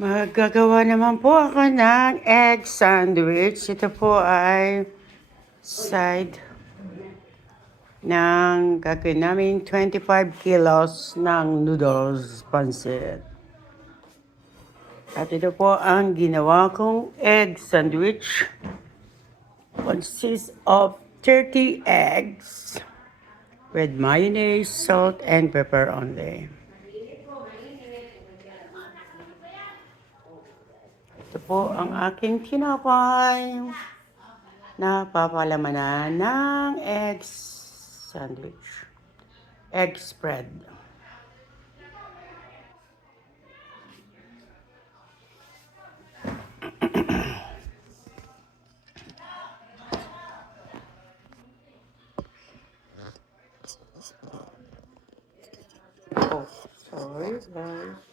Magagawa naman po ako ng egg sandwich. Ito po ay side ng gagawin namin 25 kilos ng noodles pancit. At ito po ang ginawa kong egg sandwich. Consists of 30 eggs with mayonnaise, salt, and pepper only. Ito po ang aking tinapay na papalamanan ng egg sandwich. Egg spread. Oh, sorry guys.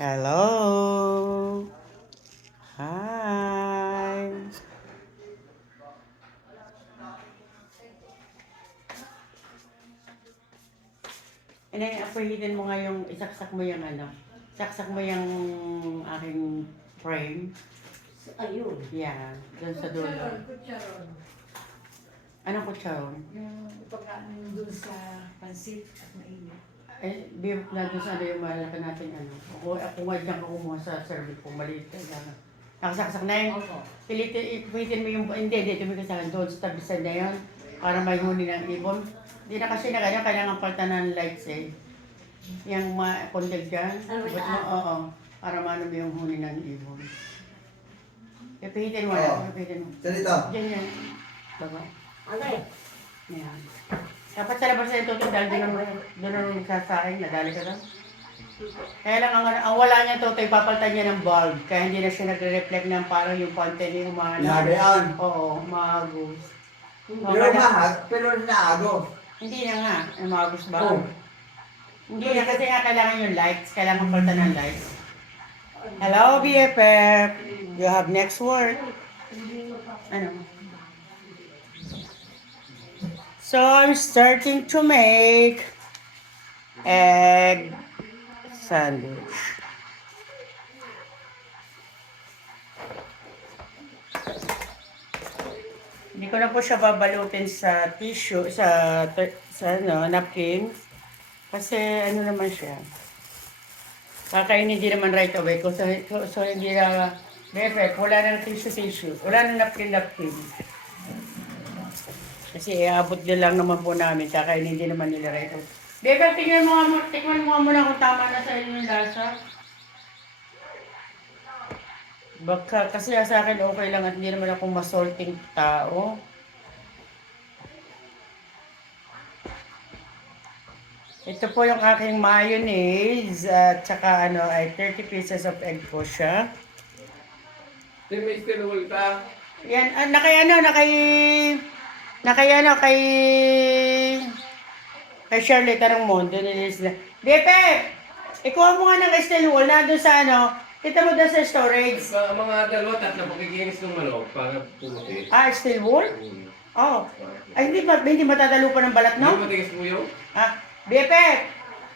Hello. Hi. Apahitin mo nga yung, isaksak mo yung ano, saksak mo yung aking frame. Ayun. Yeah, dun sa dulo. Kutsaron. Anong kutsaron? Yung pagkain dun sa pansit at mainit. Eh, bibok na doon sa ano yung malaki natin ano. Ako nga dyan ka kumuha sa service ko, maliit ka dyan. Nakasaksak na yun. Opo. Pilitin mo yung, hindi, tumigil sa akin doon sa tabisan na yun. Para may huni ng ibon. Hindi na kasi na ganyan, kailangan palta ng lights eh. Yung kondag dyan. Ano ba Ba't mo, siya? oo. Para maano mo yung huni ng ibon. Ipihitin mo Oo. na, ipihitin mo. Ganito. Diyan yan. Baba. Okay. Yan. Dapat sa labas na ito, dahil doon ang nagsasaing, nadali ka lang. Kaya lang, ang wala niya Totoy, papalitan niya ng bulb. Kaya hindi na siya nagre-reflect ng parang yung content yung mga Lagayan. Oo, maagos. Pero mahal, pero naago. Hindi na nga, maagos ba? Oh. Hindi na kasi nga kailangan yung lights, kailangan palitan ng lights. Hello, BFF. You have next word. Ano? So, I'm starting to make egg sandwich. Hindi ko na po siya babalutin sa tissue, sa ano, napkin. Kasi ano naman siya. Kakainin din naman right away. So hindi na, perfect, wala nang tissue. Wala nang napkin. Kasi iabot din lang naman po namin, kakainin din naman nila right away. Bebe, tikman mo nga muna kung tama na sa inyo yung lasa. Baka, kasi sa akin okay lang at hindi naman akong masalting tao. Ito po yung aking mayonnaise at saka ano ay 30 pieces of egg po siya. May stirwal ka. Yan, kay Shirley, tanong mo, doon nilis na. Bepe! Ikuha mo nga ng steel wool na doon sa ano, kita mo doon sa storage. Mga dalawa, tatlo pakikinis ng manok para pumuti. Ah, steel wool? Oh. Ay, hindi matatalo pa ng balat, No? no? Hindi matigas po yun? Ah, Bepe!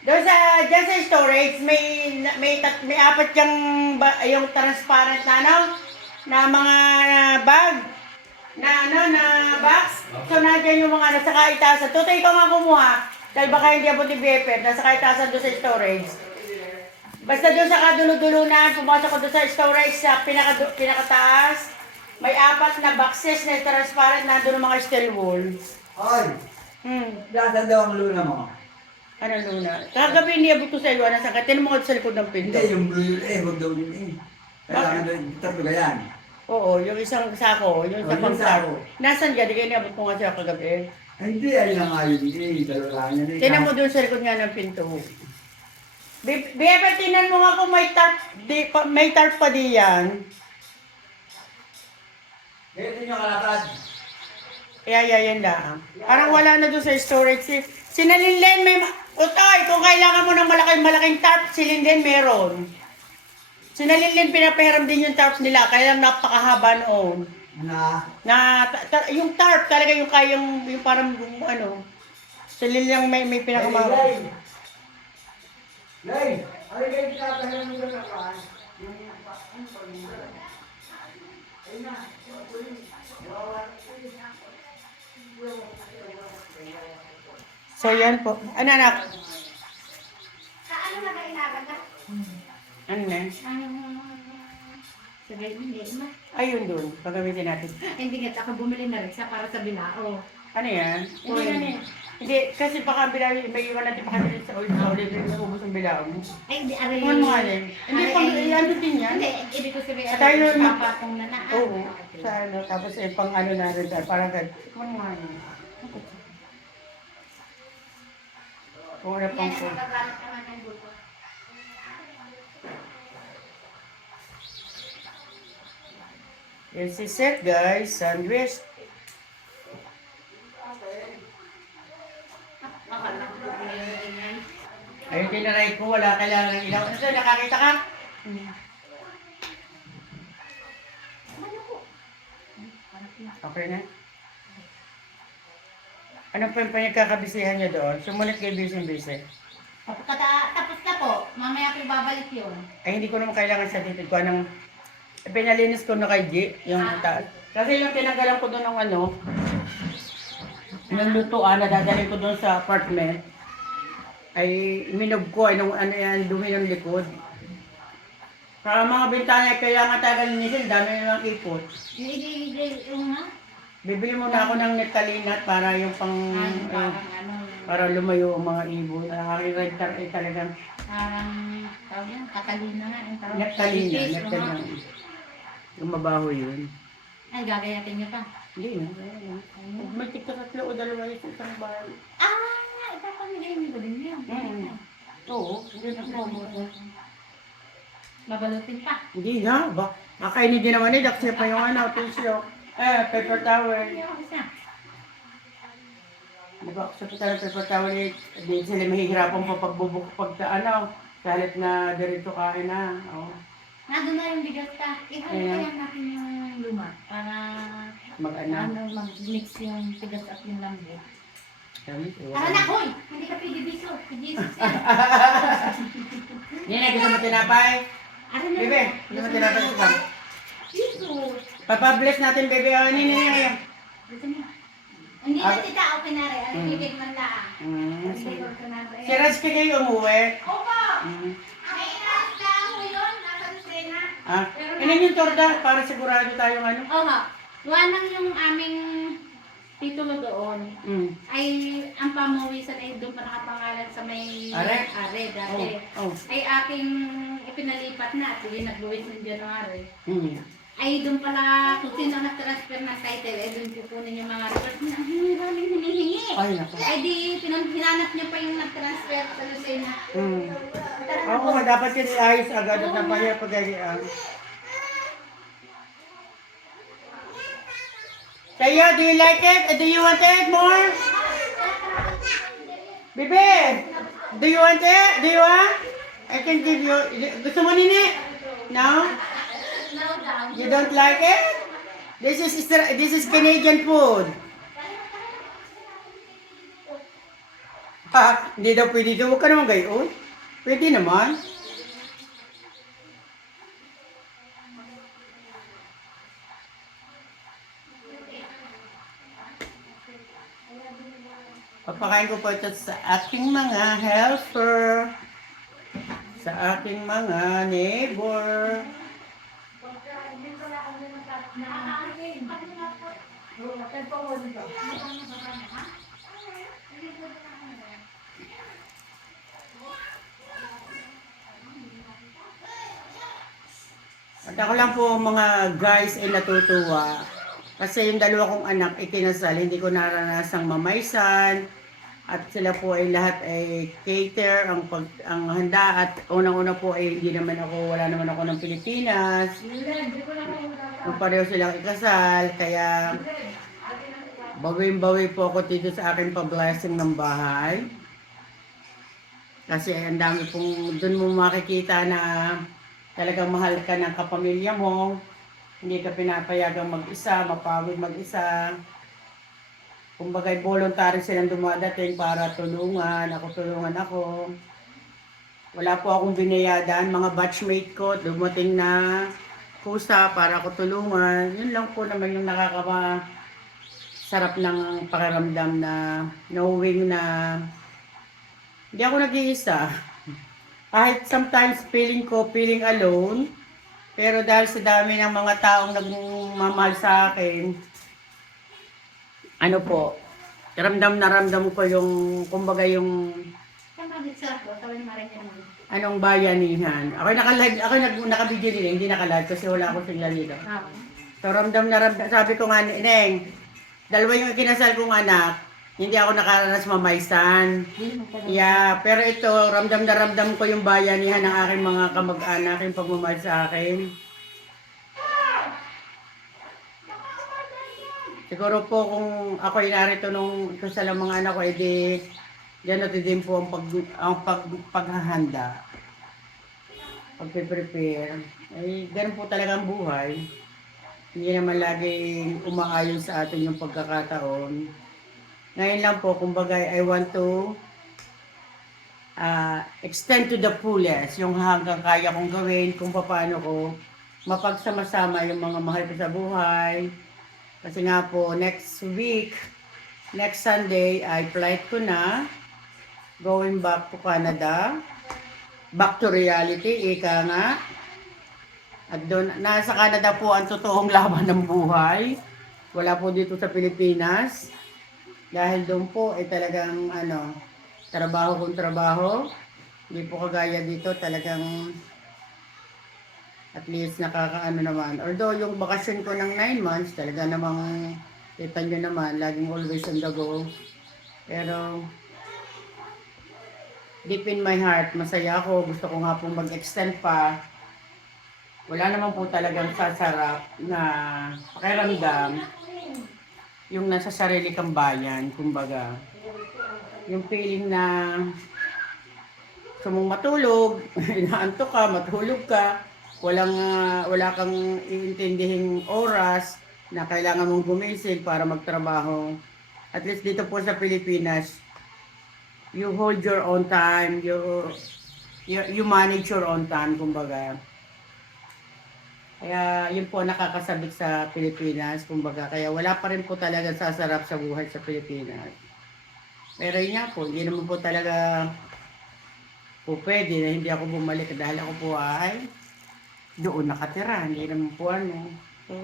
Doon dyan sa storage, may apat yung transparent na ano, na mga bag, na box. So, nandiyan yung mga nasa kaitasan. Tutoy ka nga kumuha. Dahil baka hindi abot ni BFF, nasa kaitasan doon sa storage. Basta doon sa kadulo-dulunan, pumasok ko doon sa storage sa pinakataas. May apat na boxes na transparent na doon mga steel wool. Ay, lahat daw ang luna mo. Ano Luna? Kagabi hindi abot ko sa iyo, nasa katin mo sa likod ng pinto. Hindi, yung blue yun huwag daw yun eh. Kailangan daw yung tatlo ganyan. Oo, yung isang sako, yung sa Yung pang sako. Nasaan ka? Di kayo niabot ko nga siya kagabi. Ay, hindi, ayun na nga yun. Hindi, dalawa lang yan eh. Tinan mo doon sa likod nga ng pinto. Bebe, tinan mo nga kung may tarp pa di yan. Ganyan din yung kalakad. Yan lang. Parang wala na doon sa storage. Si Nalinlen may... Utoy, kung kailangan mo ng malaking tarp, si Linden meron. Si Nalinlen pinapahiram din yung tarp nila, kaya lang napakahaba noon. Yung tarp talaga yung kayang, yung parang ano, si Lilyang may pinakamahaba. Lay! Ay, kayo pinatahiran mo na naman. So yan po. Ano anak? Sa ano na ba inagal na? Ano na? Sa hindi ma. Ayun doon. Pagamitin natin. Hindi nga ako bumili na rin siya para sa bilao. Ano yan? Hindi na yan. Hindi, kasi baka may iwan natin pa kasi sa ulit na ubos ang bilao mo. Ay, hindi aray. Kuhan mo nga din. Hindi, ano din yan? Hindi, ibig ko sabihin Sa tayo aray, mag- papatong na na. Oo. Sa ano, tapos pang ano na rin tayo. Parang ganun. Kuhan mo nga din. Kung ano pang Yan, po. magagamit naman ng buto. Yes, is set guys. Sandwich. Akala ko bumili yan. Ayun, tinaray ko. Wala kailangan ng ilaw. Ano sa'yo, nakakita ka? Okay na? Ano pa yung pinagkakabisihan niyo doon? Sumunod kay Busy. Tapos na po, mamaya ko ibabalik yun. Ay, hindi ko naman kailangan sa titid ko. Pinalinis ko na kay G, yung taas. Kasi yung tinanggalan ko doon ng ano, yung lutuan na dadalhin ko doon sa apartment, ay minog ko, ay nung ano yan, dumi ng likod. Para mga bintana, kaya nga tagal linisin, dami yung ipot. Yung nga? Bibili muna ako ng Netalinat para yung pang, Parang ano, para lumayo ang mga ibon. Nakakiragtar ay talagang parang tawag yan, Catalina nga. Ang tawag. Neptalina. Ipis, Neptalina. oo. Yung mabaho yun. Ay, gagayatin niyo pa. Hindi na. Wala na. May tigka tatlo o dalawa yung isang bahay. Ipapamigay niyo ko din yan. Oo. Hindi na po. Babalutin pa. Hindi na. Ba? Kakainin din naman eh. Daksi pa yung ano. Tissue. Paper towel. Hindi ako isa. Diba? Sa ng paper towel eh. Hindi sila mahihirapan pa pagbubuk pagka ano. Kahit na dirito kain na. Oo. Nandun na yung bigas ka. Ihalo natin yung luma para Mag-ano. mag-mix yung bigas at yung lambo. Sabi, Tara na, hoy! Hindi ka pidibiso. Jesus yan. Nina, gusto mo tinapay? Ano na? Bebe, gusto mo tinapay sa kam? Jesus! Papabless natin, bebe. O, nina. Gusto mo? Hindi na tita, okay na rin. Ano bigay man lang. Si Si Raj ka kayo umuwi. Opo! Mm. Ay, nasa ako yun. Nasa Lucena. Inan yung torda para sigurado tayong ano. Oo. Wanang yung aming titulo doon. Ay, ang pamuwisan ay doon pa nakapangalan sa may Are? dati. Oh. Ay aking ipinalipat na at yun nag-uwis ng January. Mm. Ay doon pala kung sino nag-transfer ng title, ay doon kukunin yung mga records na ang maraming hinihingi. Ay, naku. Ay di, hinanap niya pa yung nag-transfer sa Lucena. Oo, dapat yun ayos agad at napahirap pagkayaan. Tayo, do you like it? Do you want it more? Bebe, do you want it? Do you want? I can give you. Gusto mo nini? No? You don't like it? This is Canadian food. Hindi daw pwede ito. Huwag ka naman gayon. Pwede naman. Papakain ko po ito sa aking mga helper. Sa aking mga neighbor. At ako lang po mga guys ay natutuwa. Kasi yung dalawa kong anak ay kinasal, hindi ko naranasang mamaysan. At sila po ay lahat ay cater ang handa at unang-una po ay hindi naman ako, wala naman ako ng Pilipinas. Nung pareho silang ikasal, kaya bawing-bawi po ako dito sa aking pa-blessing ng bahay. Kasi ang dami pong, doon mo makikita na talagang mahal ka ng kapamilya mo. Hindi ka pinapayagang mag-isa, mapagod mag-isa. Kumbaga'y voluntary silang dumadating para tulungan ako. Wala po akong binayadan, mga batchmate ko, dumating na kusa para ako tulungan. Yun lang po naman yung sarap ng pakiramdam na knowing na hindi ako nag-iisa. Kahit sometimes feeling alone, pero dahil sa dami ng mga taong nagmamahal sa akin, ano po, ramdam na ramdam ko yung, kumbaga yung, anong bayanihan. Ako nakabidyo din, hindi nakalive kasi wala akong signal dito. So ramdam na ramdam, sabi ko nga, Neng, dalawa yung ikinasal kong anak, hindi ako nakaranas mamaysan. Yeah, pero ito, ramdam na ramdam ko yung bayanihan ng aking mga kamag-anak, yung pagmamahal sa akin. Siguro po kung ako'y narito nung kasal ng mga anak ko, edi gano'n din po ang paghahanda. Pagpe-prepare. Ay, gano'n po talaga ang buhay. Hindi naman laging umaayon sa atin yung pagkakataon. Ngayon lang po, kumbaga, I want to extend to the fullest yung hanggang kaya kong gawin, kung paano ko mapagsama-sama yung mga mahal ko sa buhay. Kasi nga po, next Sunday, ay flight ko na, going back to Canada, back to reality, ika nga. At doon, nasa Canada po ang totoong laban ng buhay. Wala po dito sa Pilipinas. Dahil doon po ay talagang trabaho kung trabaho. Hindi po kagaya dito talagang at least nakakaano naman. Although yung bakasyon ko ng 9 months, talaga namang kita nyo naman, laging always on the go. Pero deep in my heart, masaya ako. Gusto ko nga pong mag-extend pa. Wala naman po talagang sasarap na pakiramdam yung nasa sarili kang bayan, kumbaga. Yung feeling na gusto mong matulog, inaantok ka, matulog ka, wala kang iintindihing oras na kailangan mong gumising para magtrabaho. At least dito po sa Pilipinas, you hold your own time, you manage your own time, kumbaga. Kaya yun po nakakasabik sa Pilipinas, kumbaga. Kaya wala pa rin po talaga sasarap sa buhay sa Pilipinas. Pero yun nga po, hindi naman po talaga po pwede na hindi ako bumalik dahil ako po ay doon nakatira. Hindi naman po So,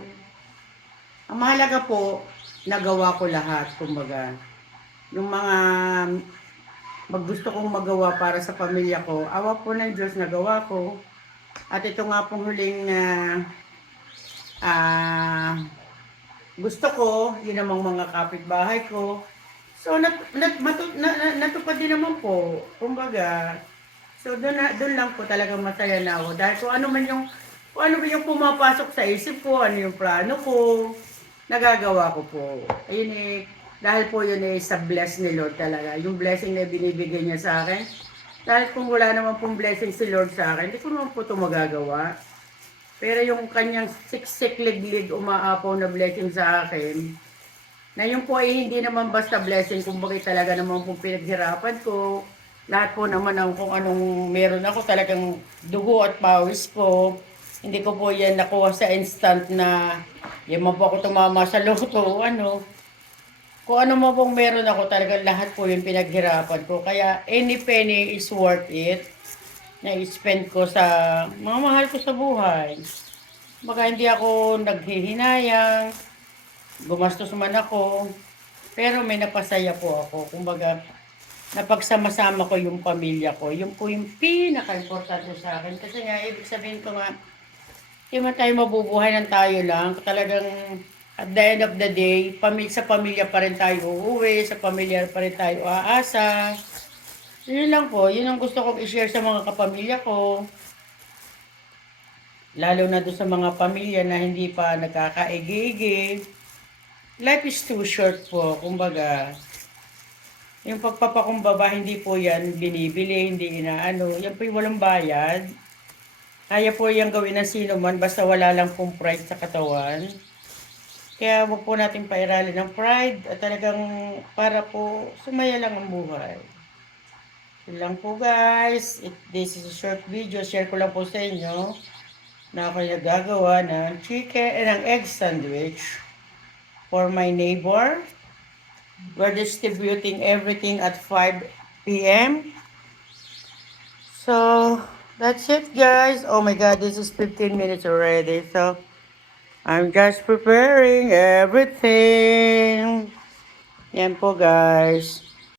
ang mahalaga po, nagawa ko lahat, kumbaga. Yung mga gusto kong magawa para sa pamilya ko, awa po ng Diyos, nagawa ko. At ito nga pong huling gusto ko, yun namang mga kapitbahay ko. So, natupad din naman po, kumbaga. So, doon lang po talagang masaya na ako. Dahil kung ano ba yung pumapasok sa isip ko, ano yung plano ko, nagagawa ko po. Ayun dahil po yun sa bless ni Lord talaga. Yung blessing na binibigay niya sa akin. Dahil kung wala naman pong blessing si Lord sa akin, hindi ko naman po ito magagawa. Pero yung kanyang siksik liglig umaapaw na blessing sa akin, na yung po ay hindi naman basta blessing, kumbaga talaga naman pong pinaghirapan ko. Lahat po naman ng kung anong meron ako, talagang dugo at pawis ko. Hindi ko po yan nakuha sa instant na yan mo po ako tumama sa loto, Kung ano mo pong meron ako, talagang lahat po yung pinaghirapan ko. Kaya any penny is worth it na i-spend ko sa mga mahal ko sa buhay. Baka hindi ako naghihinayang, gumastos man ako, pero may napasaya po ako. Kumbaga, napagsama-sama ko yung pamilya ko. Yung po yung pinaka-importante sa akin. Kasi nga, ibig sabihin ko nga, hindi man tayo mabubuhay ng tayo lang. Talagang at the end of the day, sa pamilya pa rin tayo uuwi, sa pamilya pa rin tayo aasa. Yun lang po, yun ang gusto kong i-share sa mga kapamilya ko. Lalo na doon sa mga pamilya na hindi pa nagkakaigi-igi. life is too short po. Kumbaga, yung pagpapakumbaba, hindi po yan binibili, hindi inaano. Yan po yung walang bayad. Kaya po yung gawin ng sino man, basta wala lang pong pride sa katawan. Kaya wag po natin pairalin ng pride at talagang para po sumaya lang ang buhay. Yun lang po guys. This is a short video. Share ko lang po sa inyo na ako nagagawa ng chicken and ng egg sandwich for my neighbor. We're distributing everything at 5 p.m. So, that's it guys. Oh my god, this is 15 minutes already. So, I'm just preparing everything. Yan po guys.